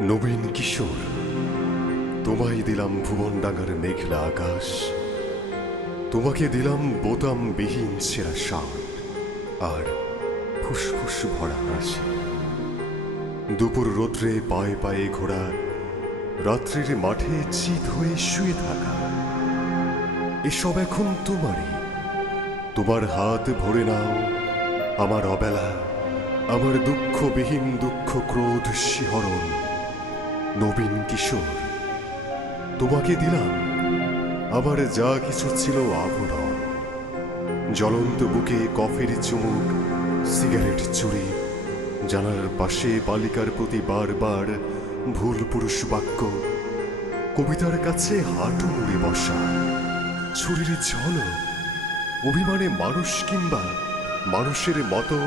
নবীন কিশোর, তোমায় দিলাম ভুবনডাঙ্গার মেঘলা আকাশ, তোমাকে দিলাম বোতামবিহীন ছেঁড়া শার্ট আর ফুসফুস ভরা হাসি। দুপুর রোদ্রে পায়ে পায়ে ঘোরা, রাত্রির মাঠে চিত হয়ে শুয়ে থাকা, এসব এখন তোমারই। তোমার হাত ভরে নাও আমার অবেলা, আমার দুঃখবিহীন দুঃখ ক্রোধ শিহরণ। নবীন কিশোর, তোমাকে দিলাম আমার যা কিছু ছিল আভরণ। জ্বলন্ত বুকে কফির চুমুক, সিগারেট চুরি, জানালার পাশে বালিকার প্রতি বারবার ভুল পুরুষ বাক্য, কবিতার কাছে হাঁটু মুড়ে বসা, ছুরির ঝলক, অভিমানে মানুষ কিংবা মানুষের মতো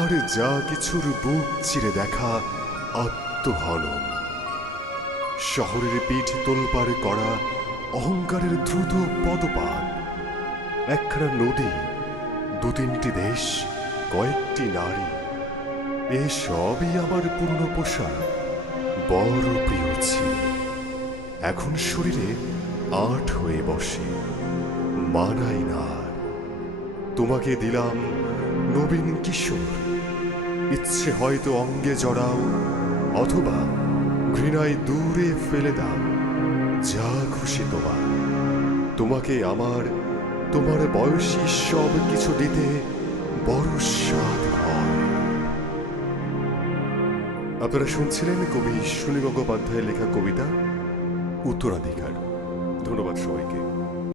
আর যা কিছুর বুক চিরে দেখা আত্মহনন। শহরের পিঠ তোলপাড় করা অহংকারের দ্রুত পদপাত, একখানা নদী, দু তিনটি দেশ, কয়েকটি নারী, এসবই আমার পুরনো পোশাক, বড় প্রিয় ছিল। এখন শরীরে আট হয়ে বসে, মানায় না আর। তোমাকে দিলাম নবীন কিশোর, ইচ্ছে হয়তো অঙ্গে জড়াও, অথবা ঘৃণায় দূরে ফেলে দাও, যা খুশি তোমার। তোমাকে আমার, তোমার বয়সী সব কিছু দিতে বড় স্বাদ হয়। আপনারা শুনছিলেন কবি সুনীল গঙ্গোপাধ্যায়ের লেখা কবিতা উত্তরাধিকার। ধন্যবাদ সবাইকে।